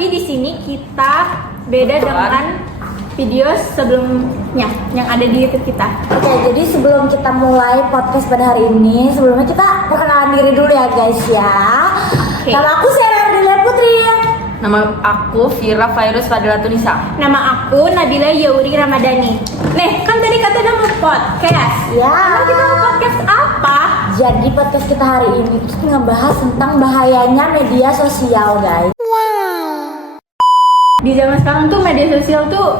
Tapi di sini kita beda dengan video sebelumnya yang ada di YouTube kita. Oke, jadi sebelum kita mulai podcast pada hari ini, sebelumnya kita perkenalan diri dulu ya guys ya. Oke. Nama aku Sarah Ardila Putri. Nama aku Vira Virus Fadila Tunisa. Nama aku Nabila Yauri Ramadhani. Nih, kan tadi kata nama podcast. Ya. Emang kita mau podcast apa? Jadi podcast kita hari ini tuh ngebahas tentang bahayanya media sosial guys. Di zaman sekarang tuh media sosial tuh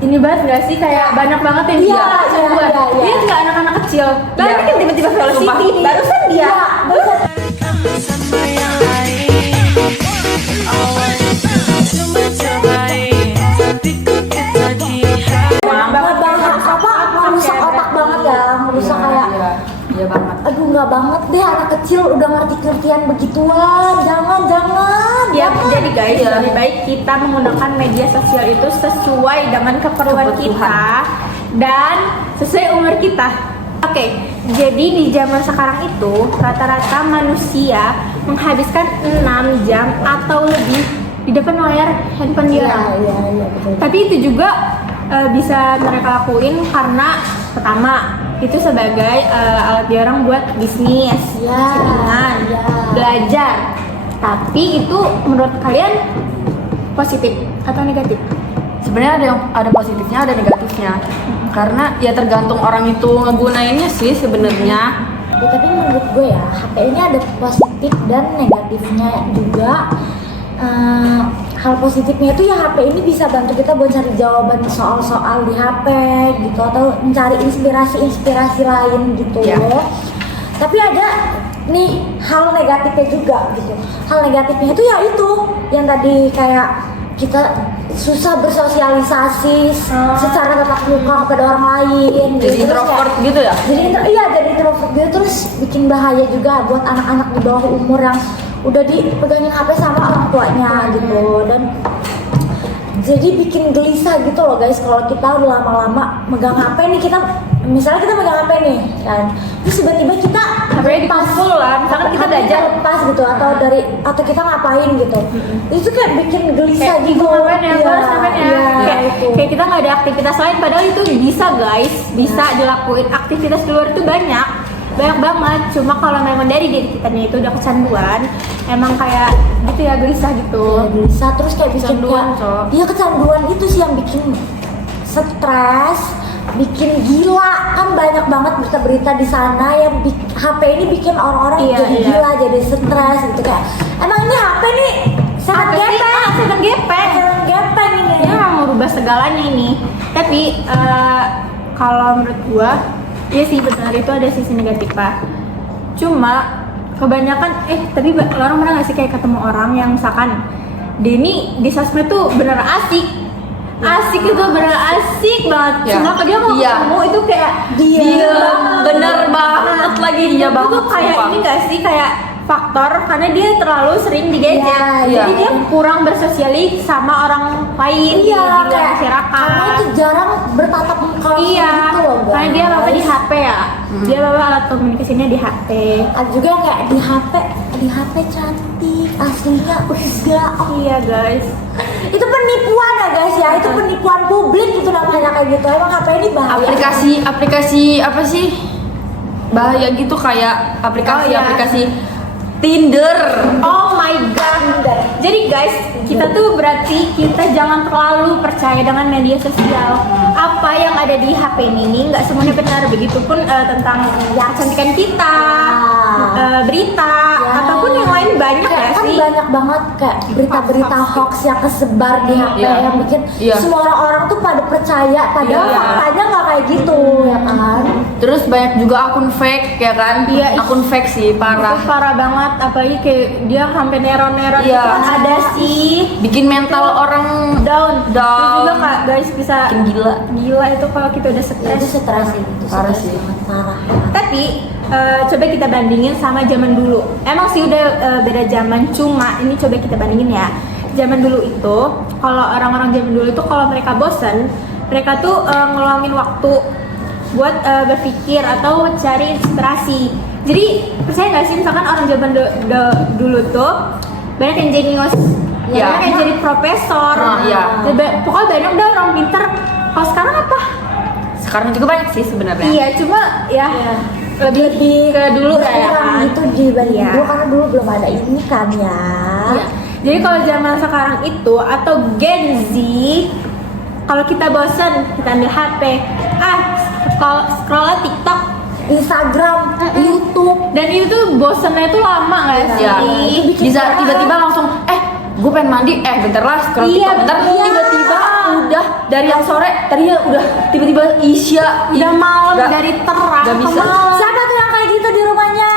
ini banget gak sih, kayak banyak banget yang Iya, kecanduan. iya. Dia nggak anak-anak kecil. Tapi Iya. kan tiba-tiba Velocity, barusan dia. Barusan ngebahas apa merusak otak banget ya, merusak kayak Iya banget. aduh nggak banget deh anak kecil udah ngerti-ngertian begituan. Jangan. Ya, jadi guys, lebih baik kita menggunakan media sosial itu sesuai dengan keperluan kita dan sesuai umur kita. Oke, jadi di zaman sekarang itu rata-rata manusia menghabiskan 6 jam atau lebih di depan layar handphone dia. Iya, betul. Tapi itu juga bisa mereka lakuin karena pertama itu sebagai alat dia orang buat bisnis, Ya, sampingan, ya. belajar. Tapi itu menurut kalian positif atau negatif? Sebenarnya ada positifnya, ada negatifnya. Karena ya tergantung orang itu ngegunainnya sih sebenarnya. Ya, tapi menurut gue ya HP ini ada positif dan negatifnya juga. Hal positifnya itu ya HP ini bisa bantu kita buat cari jawaban soal-soal di HP gitu, atau mencari inspirasi lain gitu. Ya. Tapi ada nih hal negatifnya juga gitu. Hal negatifnya itu ya itu yang tadi kayak kita susah bersosialisasi secara tatap muka kepada orang lain. Jadi introvert gitu ya? Jadi introvert gitu, terus bikin bahaya juga buat anak-anak di bawah umur yang udah dipegangin HP sama orang tuanya gitu. Dan jadi bikin gelisah gitu loh guys kalau kita udah lama-lama megang HP nih. Misalnya kita megang HP nih kan, terus tiba-tiba kita HP-nya dipukul lah, misalkan kita belajar lepas gitu, atau kita ngapain gitu. Itu kayak bikin gelisah Kayak gitu. ngapain ya, Iya, balas ngapain ya. iya, itu. Kayak kita nggak ada aktivitas lain, padahal itu bisa guys, bisa dilakuin. Aktivitas di luar itu banyak banget. Cuma kalau memang dari diri kitanya itu udah kecanduan, emang kayak gitu ya, gelisah gitu. Ya, gelisah terus kayak bikin Kecanduan, Cok. iya kecanduan itu sih yang bikin stres, bikin gila. Kan banyak banget berita-berita di sana yang HP ini bikin orang-orang Iya, jadi iya. gila, jadi stres gitu. Kayak emang ini HP nih sangat gepeng, Sangat gepeng. ini. Dia memang merubah segalanya ini. Tapi kalau menurut gua, iya sih benar itu ada sisi negatif Pak. Cuma kebanyakan tapi orang pernah nggak sih kayak ketemu orang yang misalkan dia ini di sosmed tuh bener asik itu bener asik banget. Ya. Cuma dia mau Iya. ketemu itu kayak Iya, bener banget lagi dia itu banget. tuh kayak sumpah. ini nggak sih, kayak faktor karena dia terlalu sering di gadget. Iya, Jadi iya. dia kurang bersosialis sama orang lain di Kayak masyarakat. karena itu jarang bertatap muka langsung Iya, gitu loh, karena dia apa di guys. HP ya. Dia apa alat komunikasinya di HP. Ada juga yang kayak di HP cantik, aslinya enggak. Iya guys. Itu penipuan ya guys ya, itu penipuan publik itu namanya kayak gitu. Emang HP ini bahaya. Aplikasi apa sih? Bahaya gitu, kayak aplikasi Tinder. Oh my god. Jadi guys, kita tuh berarti kita jangan terlalu percaya dengan media sosial. Apa yang ada di HP ini nggak semuanya benar. Begitupun tentang kecantikan kita, berita, ataupun yang lain banyak ya Kan sih. banyak banget kayak berita-berita hoax yang kesebar di HP Iya. yang bikin Iya. semua orang tuh pada percaya, padahal Iya. faktanya nggak kayak gitu ya kan. Terus banyak juga akun fake ya kan? Iya, Akun fake sih Itu parah. parah banget, apalagi kayak dia sampai neron-neron Iya. itu kan ada sih. Bikin mental orang Down. Down. Terus juga Kak, guys bisa bikin gila. itu kalau kita udah Ya, itu stres. stres itu Parah stres sih. banget, parah. Tapi coba kita bandingin sama zaman dulu. Emang sih udah beda zaman, cuma ini coba kita bandingin ya. Zaman dulu itu, kalau orang-orang zaman dulu itu kalau mereka bosen, mereka tuh ngeluangin waktu buat berpikir atau cari inspirasi. Jadi percaya nggak sih misalkan orang zaman dulu tuh banyak yang jenius. ya, Ya. kayak jadi profesor. Iya. Pokoknya banyak dah orang pinter. Kalau sekarang apa? Sekarang juga banyak sih sebenarnya. Iya, cuma ya lebih ke dulu ya Kurang kan. gitu dibanding Iya. dulu karena dulu belum ada ini kan ya. Iya. Jadi kalau zaman sekarang itu atau Gen Z, kalau kita bosan kita ambil HP, scroll TikTok, Instagram, YouTube. dan itu bosannya itu lama nggak sih? Ya. Itu bikin Bisa kayak- tiba-tiba langsung gue pengen mandi, bentar lah scroll Iya, TikTok, bentar betul. tiba-tiba udah dari yang sore tadinya udah tiba-tiba isya Udah malam, Nggak- dari terang nggak ke bisa. malam. Siapa tuh yang kayak gitu di rumahnya?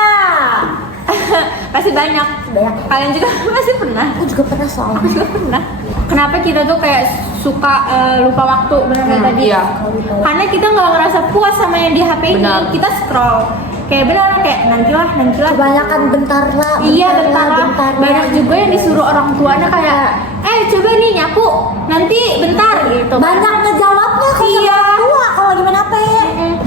Pasti banyak. Banyak. Kalian juga pasti pernah. Aku juga pernah soalnya. Aku juga pernah. Kenapa kita tuh kayak suka lupa waktu benar kayak tadi? Iya. Karena kita nggak ngerasa puas sama yang di HP ini. Benar. Kita scroll. Kayak benar kayak nantilah. Kebanyakan bentar lah. Iya bentar lah. Banyak juga yang disuruh orang tuanya kayak, coba nih nyapu, nanti bentar gitu. Banyak ngejawabnya kalau Iya. sama orang tua kalau lagi main HP.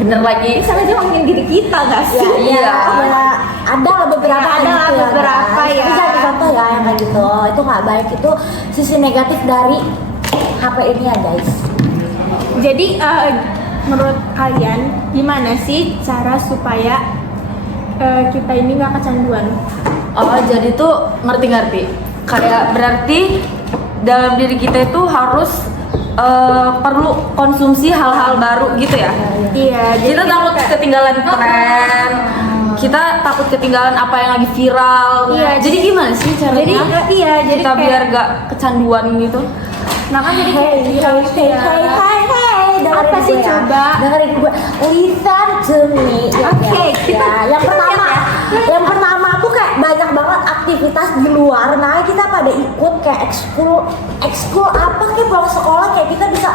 bener lagi. Sama aja ngomongin diri kita nggak sih? Iya. Ya, ada lah beberapa Ya, ada lah gitu beberapa guys. ya. Tapi jangan contoh ya yang kayak gitu. Itu nggak baik, itu sisi negatif dari HP ini ya guys. Jadi menurut kalian gimana sih cara supaya kita ini nggak kecanduan? Oh jadi tuh ngerti-ngerti. Kayak berarti dalam diri kita itu harus perlu konsumsi hal-hal baru gitu ya. Iya. Kita takut ketinggalan tren. Kita takut ketinggalan apa yang lagi viral. Iya, Jadi gimana sih Jadi caranya? jadi kita kayak- biar gak kecanduan gitu. Nah kan jadi kayak Hey, viral hey, ya. dengerin Apa sih gue ya. coba? Dengerin gue. Listen to me. Ya, Oke, ya. kita- Ya, yang kita pertama, lihat yang pertama tuh kayak banyak banget aktivitas di luar. Nah, kita pada ikut kayak ekskul apa kayak pulang sekolah kayak kita bisa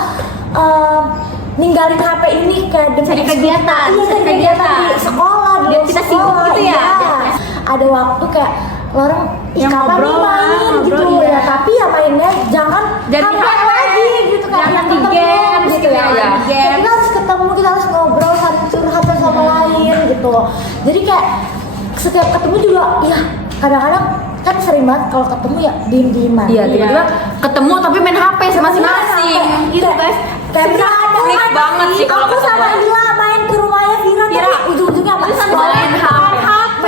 ninggalin HP ini kayak demi Cari ekskul kegiatan, kita. Iya, cari cari kegiatan di kegiatan. sekolah, di Biar luar kita sekolah, sibuk gitu ya. iya. Ada waktu kayak orang Yang kapan nih ngobrol lah, main gitu ngobrol, ya, iya. tapi ya mainnya jangan Jadi HP HP, lagi gitu kan, jangan di ketemu games gitu gitu ya. ya, Iya. di games. Kita harus ketemu, kita harus ngobrol, saling curhat satu sama lain gitu. Jadi kayak setiap ketemu juga ya kadang-kadang kan sering banget kalau ketemu ya diem-dieman. Iya, tiba-tiba ketemu tapi main HP masing-masing. Gitu, guys. Kayak misalnya ada Freak banget sih kalau aku sama ketemu. Ila main ke rumahnya Vira, Vira. tapi ujung-ujungnya apa? Terus Scroll, main HP.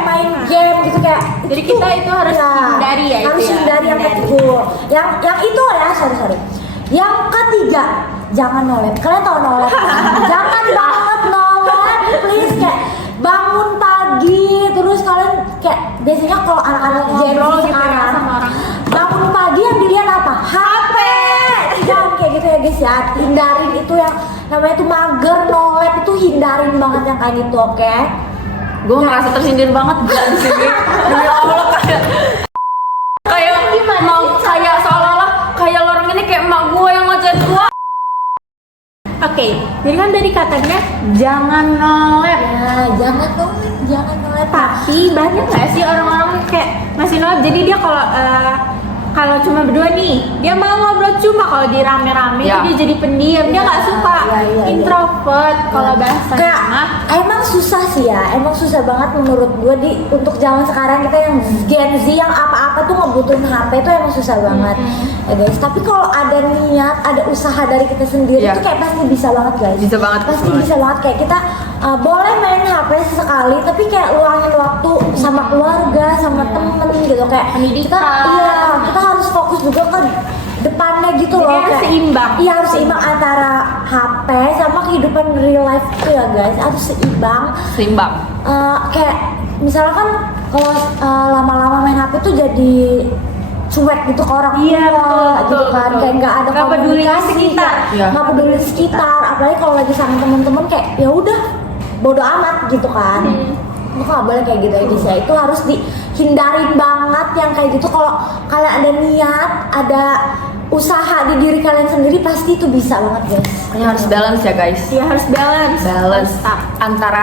main game gitu kayak. Jadi kita itu harus hindari ya, itu harus ya. hindari yang Hindari. itu. Yang itu ya, sorry. Yang ketiga, jangan nolep. Kalian tau nolep? Jangan banget nolep, please kayak bangun pagi terus kalian kayak biasanya kalau anak-anak Gen Z Ngobrol gitu ya sekarang sama orang. bangun pagi yang dilihat apa? HP. Jangan kayak gitu ya guys ya. Hindarin itu yang namanya itu mager, nolep itu hindarin banget yang kayak gitu, oke? Gue ngerasa tersindir banget di sini. Demi Allah kayak mau kayak seolah-olah kayak orang ini kayak emak gue yang ngajarin gue. Oke, jadi kan tadi katanya jangan nolep. Ya, jangan nolep. Tapi banyak nggak sih orang-orang kayak masih nolep? Jadi dia kalau cuma berdua nih, dia mau ngobrol, cuma kalau di rame-rame Ya. dia jadi pendiam, dia nggak suka Iya. introvert kalau bahasa Kayak emang susah sih ya, emang susah banget menurut gue untuk zaman sekarang kita yang Gen Z yang apa-apa tuh ngebutuhin HP itu emang susah banget ya guys. Tapi kalau ada niat, ada usaha dari kita sendiri Iya. itu kayak pasti bisa banget guys. Bisa banget, Pasti bisa banget. bisa banget kayak kita boleh main HP sesekali, tapi kayak luangin waktu sama keluarga, sama temen gitu kayak Pendidikan. kita harus fokus juga ke depannya gitu Jadi loh. harus kayak- seimbang. Iya harus seimbang antara HP sama kehidupan real life itu ya guys, harus seimbang. Seimbang. Kayak misalkan kalau lama-lama main HP tuh jadi cuek gitu ke orang Iya, tua betul, gitu kan, betul. kayak nggak ada Nggak peduli komunikasi, sekitar. Iya. nggak peduli sekitar, apalagi kalau lagi sama temen-temen kayak ya udah bodo amat gitu kan. Itu nggak boleh kayak gitu ya guys ya, itu harus dihindarin banget yang kayak gitu. Kalau kalian ada niat, ada usaha di diri kalian sendiri pasti itu bisa banget guys. Makanya harus balance ya guys. Dia harus balance. Balance antara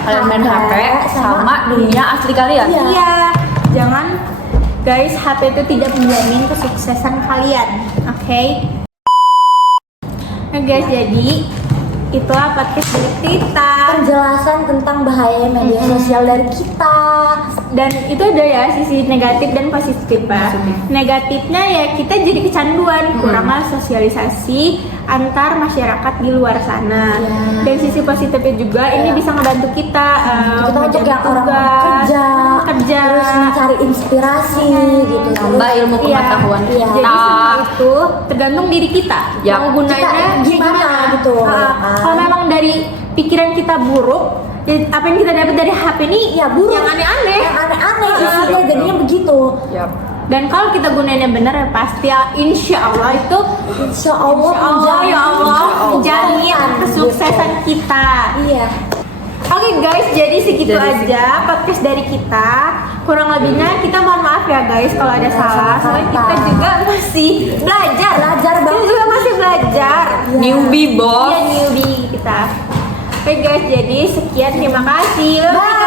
kalian main HP sama dunia asli kalian. Iya. Iya, jangan guys, HP itu tidak menjamin kesuksesan kalian, oke? Nah guys, jadi itulah podcast dari kita. penjelasan tentang bahaya media sosial dari kita. Dan itu ada ya sisi negatif dan positif, Pak. Negatifnya ya kita jadi kecanduan, kuranglah sosialisasi antar masyarakat di luar sana. Iya. Dan sisi positifnya juga ini bisa ngebantu kita Kita untuk ngerjain yang orang tugas, kerja, terus mencari inspirasi gitu. Tambah ilmu Iya. pengetahuan Iya. Jadi kita. semua itu tergantung diri kita. Yap. Mau gunanya Kita gimana gitu, Ah, ya kan? Kalau memang dari pikiran kita buruk, jadi apa yang kita dapat dari HP ini Ya buruk. yang aneh-aneh. Yang aneh-aneh isinya jadinya begitu. Yap. Dan kalau kita gunainnya benar ya pasti ya insya Allah itu Insya Allah, ya Allah menjamin kesuksesan kita. Iya. Oke guys, jadi segitu Jadi aja podcast dari kita. Kurang lebihnya kita mohon maaf ya guys kalau ada salah. Soalnya kita juga masih belajar. Belajar Kita banget. juga masih belajar. Newbie bos. Iya newbie kita. Oke guys, jadi sekian terima kasih. Bye.